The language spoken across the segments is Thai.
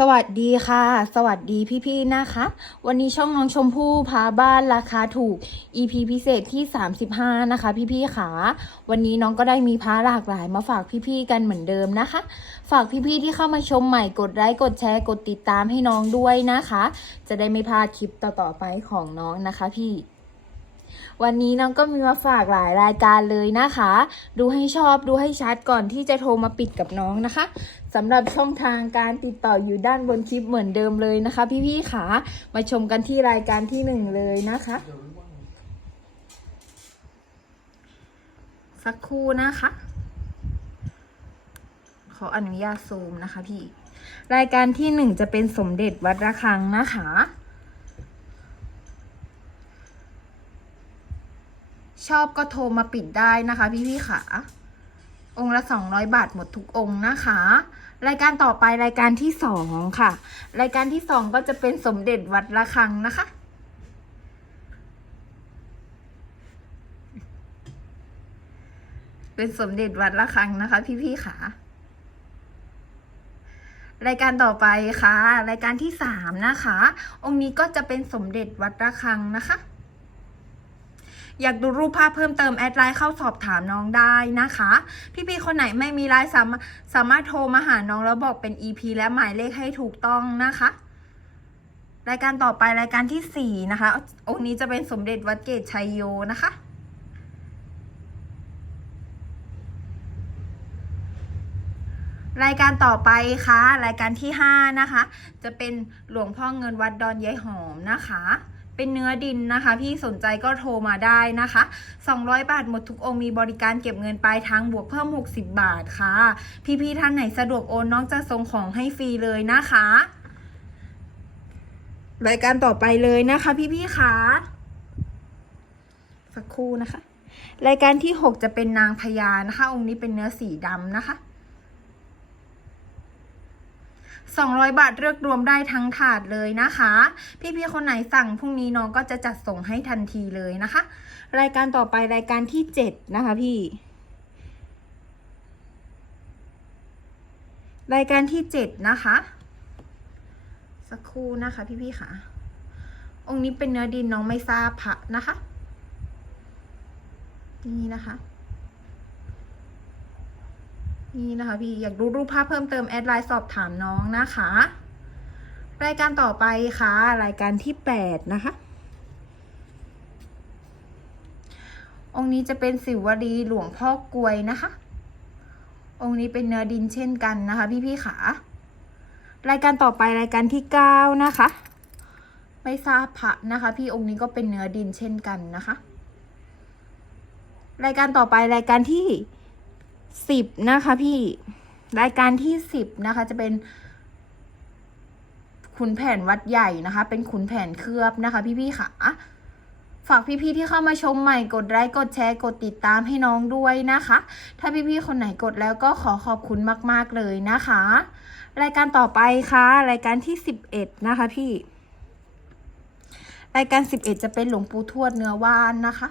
สวัสดีค่ะ สวัสดีพี่ๆนะคะ วันนี้ช่องน้องชมพู่พาบ้านราคาถูก EP พิเศษที่ 35 นะคะ พี่ๆค่ะวันนี้น้องก็ได้มีพาหลากหลายมาฝากพี่ๆกันเหมือนเดิมนะคะ ฝากพี่ๆที่เข้ามาชมใหม่กดไลค์กดแชร์กดติดตามให้น้องด้วยนะคะ จะได้ไม่พลาดคลิปต่อๆไปของน้องนะคะพี่ วันนี้น้องก็มีมาฝากหลายรายการเลยนะคะ ดูให้ชอบดูให้ชัดก่อนที่จะโทรมาปิดกับน้องนะคะสำหรับช่องทางการติดต่ออยู่ด้านบนคลิปเหมือนเดิมเลยนะคะ พี่ๆค่ะมาชมกันที่รายการที่หนึ่งเลยนะคะ สักครู่นะคะ ขออนุญาตซูมนะคะพี่ รายการที่หนึ่งจะเป็นสมเด็จวัดระฆังนะคะ ชอบก็โทรมาปิดได้นะคะ พี่พี่ๆค่ะองค์ละสองร้อยบาทหมดทุกองค์นะคะ รายการต่อไปรายการที่สองค่ะ รายการที่สองก็จะเป็นสมเด็จวัดระฆังนะคะ เป็นสมเด็จวัดระฆังนะคะ พี่พี่ๆค่ะรายการต่อไปค่ะ รายการที่สามนะคะ องค์นี้ก็จะเป็นสมเด็จวัดระฆังนะคะ อยากดูรูปภาพเพิ่มเติมแอดไลน์เข้าสอบถามน้องได้นะคะ พี่ๆคนไหนไม่มีไลน์สามารถสามารถโทรมาหาน้องแล้วบอกเป็น EP และหมายเลขให้ถูกต้องนะคะ รายการต่อไปรายการที่สี่นะคะ องค์นี้จะเป็นสมเด็จวัดเกตชัยโยนะคะรายการต่อไปค่ะ รายการที่ห้านะคะ จะเป็นหลวงพ่อเงินวัดดอนยายหอมนะคะ เป็นเนื้อดินนะคะ พี่สนใจก็โทรมาได้นะคะ 200 บาทหมดทุกองค์มีบริการเก็บเงินปลายทางบวกเพิ่ม 60 บาทค่ะ พี่ๆท่านไหนสะดวกโอนน้องจะส่งของให้ฟรีเลยนะคะ รายการต่อไปเลยนะคะ พี่ๆคะสักครู่นะคะ รายการที่ 6 จะเป็นนางพญานะคะ องค์นี้เป็นเนื้อสีดำนะคะ 200 บาทเลือกรวมได้ทั้งถาดเลยนะคะ พี่ๆคนไหนสั่งพรุ่งนี้น้องก็จะจัดส่งให้ทันทีเลยนะคะ รายการต่อไปรายการที่ 7 นะคะพี่ รายการที่ 7 นะคะ สักครู่นะคะพี่ๆค่ะ องค์นี้เป็นเนื้อดินน้องไม่ทราบพระนะคะ นี่นะคะ นี่นะคะพี่อยากดูรูปภาพเพิ่มเติมแอดไลน์สอบถามน้องนะคะ รายการต่อไปค่ะ รายการที่แปดนะคะ องค์นี้จะเป็นสิวลีหลวงพ่อกลวยนะคะ องค์นี้เป็นเนื้อดินเช่นกันนะคะ พี่พี่ๆค่ะรายการต่อไปรายการที่เก้านะคะ ไม่ทราบพระนะคะ พี่องค์นี้ก็เป็นเนื้อดินเช่นกันนะคะ รายการต่อไปรายการที่ สิบนะคะพี่รายการที่สิบนะคะ จะเป็น ขุนแผนวัดใหญ่นะคะ เป็นขุนแผนเคลือบนะคะ พี่ๆค่ะฝากพี่ๆที่เข้ามาชมใหม่กดไลค์กดแชร์กดติดตามให้น้องด้วยนะคะ ถ้าพี่ๆคนไหนกดแล้วก็ขอขอบคุณมากๆเลยนะคะ รายการต่อไปค่ะ รายการที่สิบเอ็ดนะคะพี่ รายการสิบเอ็ดจะเป็นหลวงปู่ทวดเนื้อว่านนะคะ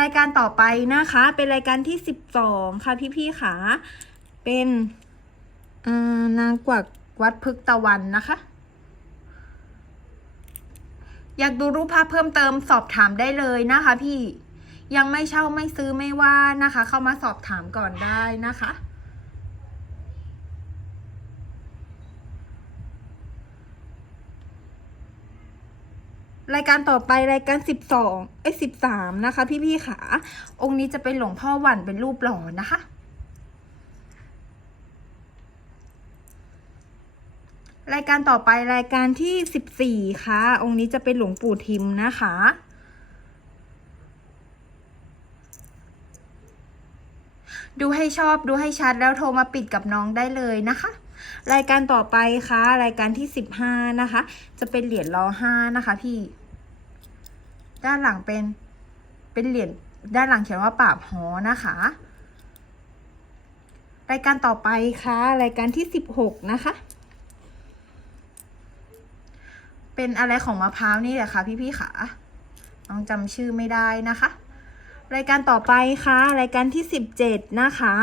รายการต่อไปนะคะ เป็นรายการที่สิบสองค่ะพี่ๆค่ะเป็นนางกวักวัดพึกตะวันนะคะ อยากดูรูปภาพเพิ่มเติมสอบถามได้เลยนะคะ พี่ยังไม่เช่าไม่ซื้อไม่ว่านะคะ เข้ามาสอบถามก่อนได้นะคะ รายการต่อไปรายการสิบสองเอ้สิบสามนะคะ พี่ๆค่ะ องค์นี้จะเป็นหลวงพ่อหวันเป็นรูปหล่อนะคะ รายการต่อไปรายการที่สิบสี่ค่ะ องค์นี้จะเป็นหลวงปู่ทิมนะคะดูให้ชอบดูให้ชัดแล้วโทรมาปิดกับน้องได้เลยนะคะ รายการต่อไปค่ะ รายการที่สิบห้านะคะ จะเป็นเหรียญรอห้านะคะพี่ ด้านหลังเป็นเป็นเหรียญด้านหลังเขียนว่าปราบหอนะคะรายการต่อไปค่ะ รายการที่สิบหกนะคะ เป็นอะไรของมะพร้าวนี่แหละค่ะพี่ๆค่ะน้องจำชื่อไม่ได้นะคะ รายการต่อไปค่ะ รายการที่สิบเจ็ดนะคะ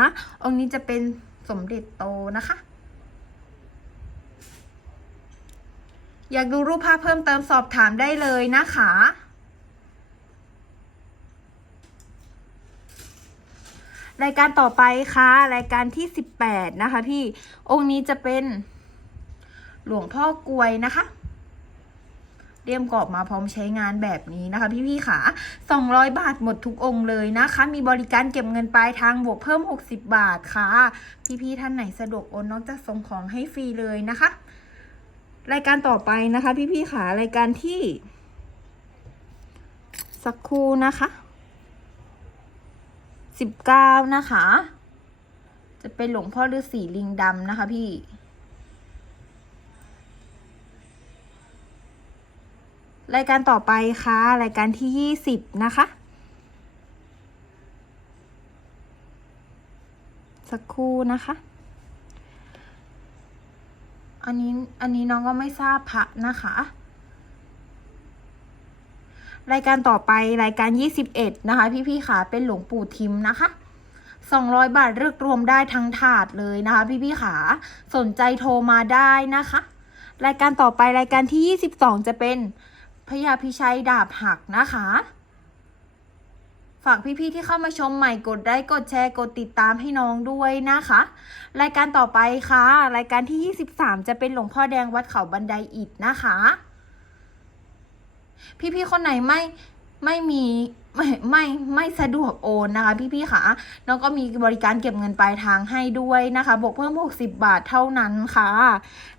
องค์นี้จะเป็นสมเด็จโตนะคะ อยากดูรูปภาพเพิ่มเติมสอบถามได้เลยนะคะ รายการต่อไปค่ะ รายการที่สิบแปดนะคะ พี่องค์นี้จะเป็นหลวงพ่อกวยนะคะเรียมกรอบมาพร้อมใช้งานแบบนี้นะคะ พี่ๆค่ะ 200 บาทหมดทุกองค์เลยนะคะ มีบริการเก็บเงินปลายทางบวกเพิ่ม 60 บาทค่ะ พี่ๆท่านไหนสะดวกโอนนอกจากส่งของให้ฟรีเลยนะคะ รายการต่อไปนะคะ พี่ๆค่ะ รายการที่ สักครู่นะคะ สิบเก้านะคะ จะเป็นหลวงพ่อฤาษีลิงดำนะคะพี่ รายการต่อไปค่ะ รายการที่ยี่สิบนะคะ สักครู่นะคะ อันนี้ อันนี้น้องก็ไม่ทราบพระนะคะ รายการต่อไปรายการ 21 นะคะ พี่ๆค่ะเป็นหลวงปู่ทิมนะคะ 200 บาทเลือกรวมได้ทั้งถาดเลยนะคะ พี่ๆค่ะสนใจโทรมาได้นะคะ รายการต่อไปรายการที่ 22 จะเป็นพญาพิชัยดาบหักนะคะ ฝากพี่ๆที่เข้ามาชมใหม่กดไลค์กดแชร์กดติดตามให้น้องด้วยนะคะ รายการต่อไปค่ะ รายการที่ 23 จะเป็นหลวงพ่อแดงวัดเขาบันไดอิฐนะคะ พี่ๆคนไหนไม่ไม่มีไม่ไม่ไม่สะดวกโอนนะคะ พี่ๆค่ะน้องก็มีบริการเก็บเงินปลายทางให้ด้วยนะคะ บวกเพิ่ม 60 บาทเท่านั้นค่ะ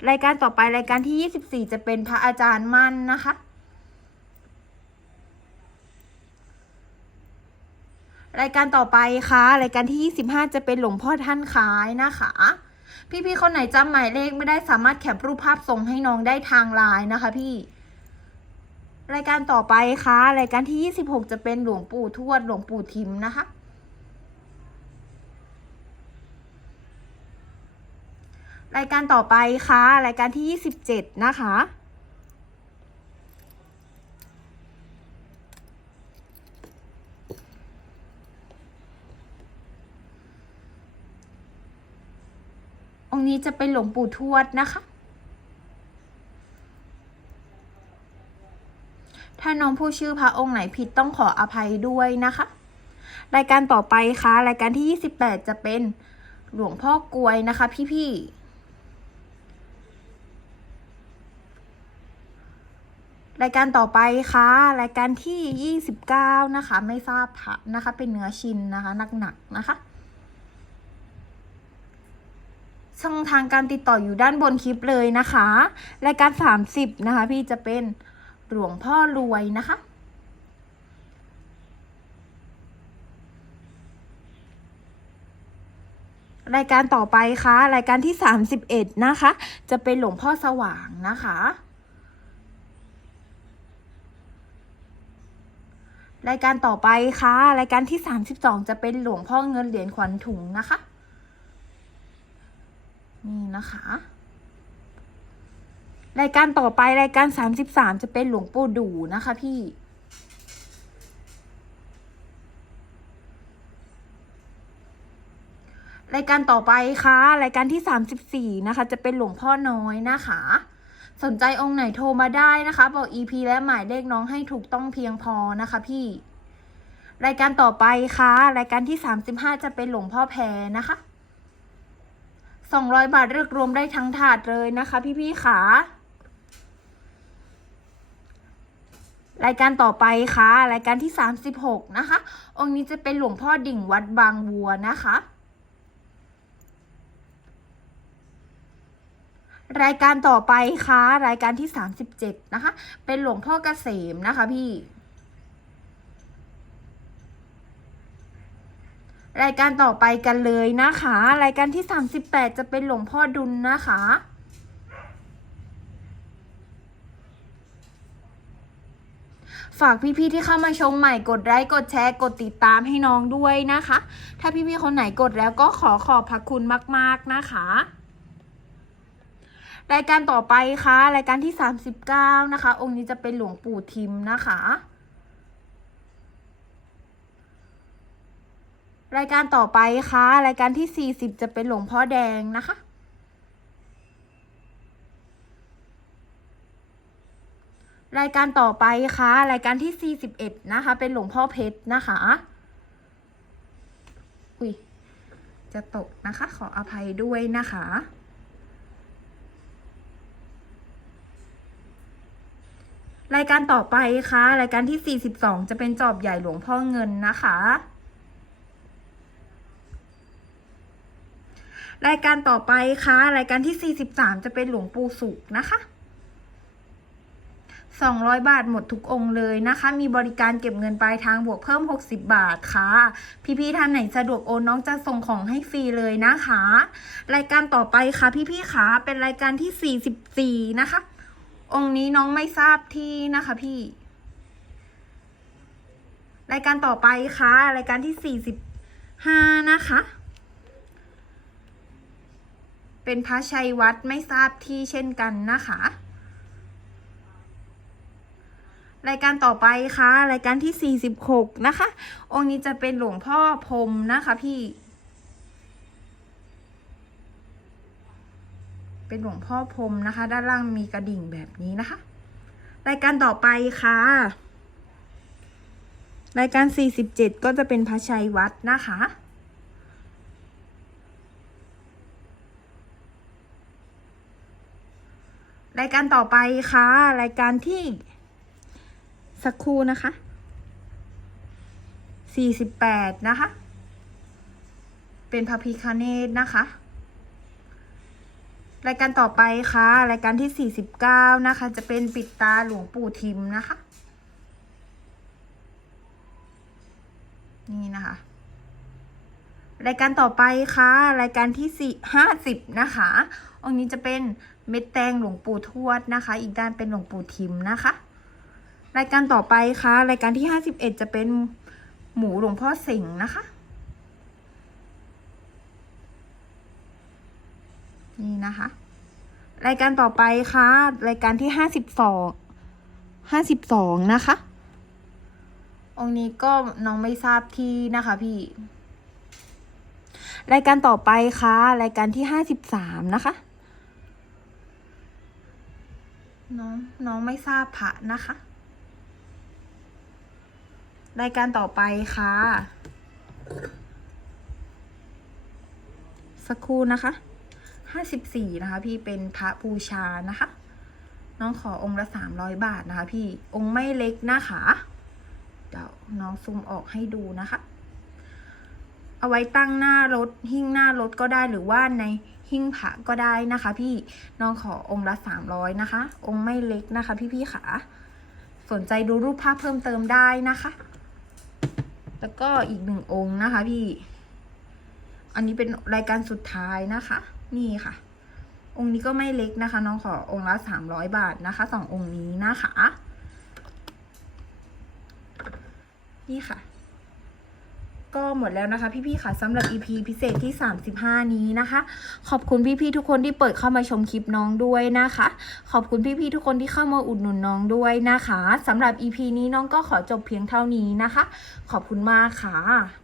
รายการต่อไปรายการที่ 24 จะเป็นพระอาจารย์มั่นนะคะ รายการต่อไปค่ะ รายการที่ 25 จะเป็นหลวงพ่อท่านขายนะคะพี่ๆคนไหนจำหมายเลขไม่ได้สามารถแคปรูปภาพส่งให้น้องได้ทางไลน์นะคะ พี่ รายการต่อไปค่ะ รายการที่ 26 จะเป็นหลวงปู่ทวด หลวงปู่ทิมนะคะ รายการต่อไปค่ะ รายการที่ 27 นะคะ องค์นี้จะเป็นหลวงปู่ทวดนะคะ ถ้า น้องผู้ชื่อพระองค์ไหนผิดต้องขออภัยด้วยนะคะ รายการต่อไปค่ะ รายการที่ 28 จะเป็นหลวงพ่อกวยนะคะพี่ๆรายการต่อไปค่ะ รายการที่ 29 นะคะ ไม่ทราบพระนะคะ เป็นเนื้อชินนะคะหนักๆนะคะ ช่องทางการติดต่ออยู่ด้านบนคลิปเลยนะคะ รายการ 30 นะคะ พี่จะเป็น หลวงพ่อรวยนะคะรายการต่อไปค่ะ รายการที่ 31 นะคะ จะเป็นหลวงพ่อสว่างนะคะ รายการต่อไปค่ะ รายการที่ 32 จะเป็นหลวงพ่อเงินเหรียญขวัญถุงนะคะ นี่นะคะ รายการต่อไปรายการ33จะเป็นหลวงปู่ดูนะคะพี่ รายการต่อไปค่ะ รายการที่34นะคะ จะเป็นหลวงพ่อน้อยนะคะ สนใจองค์ไหนโทรมาได้นะคะ บอก EP และหมายเลขน้องให้ถูกต้องเพียงพอนะคะพี่ รายการต่อไปค่ะ รายการที่35จะเป็นหลวงพ่อแพรนะคะ200 บาทเลือกรวมได้ทั้งถาดเลยนะคะ พี่ๆค่ะ รายการต่อไปค่ะ รายการที่ 36 นะคะ องค์นี้จะเป็นหลวงพ่อดิ่งวัดบางวัวนะคะ รายการต่อไปค่ะ รายการที่ 37 นะคะ เป็นหลวงพ่อเกษมนะคะพี่รายการต่อไปกันเลยนะคะ รายการที่ 38 จะเป็นหลวงพ่อดุลนะคะ ฝากพี่ๆที่เข้ามาชมใหม่กดไลค์กดแชร์กดติดตามให้น้องด้วยนะคะ ถ้าพี่ๆคนไหนกดแล้วก็ขอขอบพระคุณมาก ๆนะคะรายการต่อไปค่ะ รายการที่ 39 นะคะ องค์นี้จะเป็นหลวงปู่ทิมนะคะ รายการต่อไปค่ะ รายการที่ 40 จะเป็นหลวงพ่อแดงนะคะ รายการต่อไปค่ะ รายการที่ 41 นะคะ เป็นหลวงพ่อเพชรนะคะ อุ้ย จะตกนะคะ ขออภัยด้วยนะคะ รายการต่อไปค่ะ รายการที่ 42 จะเป็นจอบใหญ่หลวงพ่อเงินนะคะ รายการต่อไปค่ะ รายการที่ 43 จะเป็นหลวงปู่สุขนะคะ 200 บาทหมดทุกองค์เลยนะคะ มีบริการเก็บเงินปลายทางบวกเพิ่ม 60 บาทค่ะ พี่ๆท่านไหนสะดวกโอนน้องจะส่งของให้ฟรีเลยนะคะ รายการต่อไปค่ะพี่ๆคะเป็นรายการที่ 44 นะคะ องค์นี้น้องไม่ทราบที่นะคะพี่ รายการต่อไปค่ะ รายการที่ 45 นะคะ เป็นพระชัยวัดไม่ทราบที่เช่นกันนะคะ รายการต่อไปค่ะ รายการที่ 46 นะคะ องค์นี้จะเป็นหลวงพ่อพรมนะคะพี่ เป็นหลวงพ่อพรมนะคะ ด้านล่างมีกระดิ่งแบบนี้นะคะ รายการต่อไปค่ะ รายการ 47 ก็จะเป็นพระชัยวัดนะคะรายการต่อไปค่ะ รายการที่ สักครู่นะคะ48นะคะ เป็นพระพิคเนตนะคะ รายการต่อไปค่ะ รายการที่49นะคะ จะเป็นปิดตาหลวงปู่ทิมนะคะ นี่นะคะ รายการต่อไปค่ะ รายการที่สี่ห้าสิบนะคะ องค์นี้จะเป็นเม็ดแตงหลวงปู่ทวดนะคะ อีกด้านเป็นหลวงปู่ทิมนะคะ รายการต่อไปค่ะ รายการที่ห้าสิบเอ็ดจะเป็นหมูหลวงพ่อสิงห์นะคะ นี่นะคะ รายการต่อไปค่ะ รายการที่ห้าสิบสองห้าสิบสองนะคะ องนี้ก็น้องไม่ทราบที่นะคะพี่ รายการต่อไปค่ะ รายการที่ห้าสิบสามนะคะน้องน้องไม่ทราบพระนะคะ รายการต่อไปค่ะ สักครู่นะคะห้าสิบสี่นะคะ พี่เป็นพระบูชานะคะ น้องขอองค์ละสามร้อยบาทนะคะ พี่องค์ไม่เล็กนะคะเดี๋ยวน้องซูมออกให้ดูนะคะ เอาไว้ตั้งหน้ารถหิ้งหน้ารถก็ได้หรือว่าในหิ้งพระก็ได้นะคะ พี่น้องขอองค์ละสามร้อยนะคะ องค์ไม่เล็กนะคะ พี่พี่ๆขาสนใจดูรูปภาพเพิ่มเติมได้นะคะ แล้วก็อีกหนึ่งองค์นะคะ พี่ อันนี้เป็นรายการสุดท้ายนะคะ นี่ค่ะ องค์นี้ก็ไม่เล็กนะคะ น้องขอองค์ละสามร้อยบาทนะคะสององค์นี้นะคะ นี่ค่ะ ก็หมดแล้วนะคะ พี่ๆค่ะสำหรับ EP พิเศษที่ 35 นี้นะคะ ขอบคุณพี่ๆทุกคนที่เปิดเข้ามาชมคลิปน้องด้วยนะคะ ขอบคุณพี่ๆทุกคนที่เข้ามาอุดหนุนน้องด้วยนะคะสำหรับ EP นี้น้องก็ขอจบเพียงเท่านี้นะคะ ขอบคุณมากค่ะ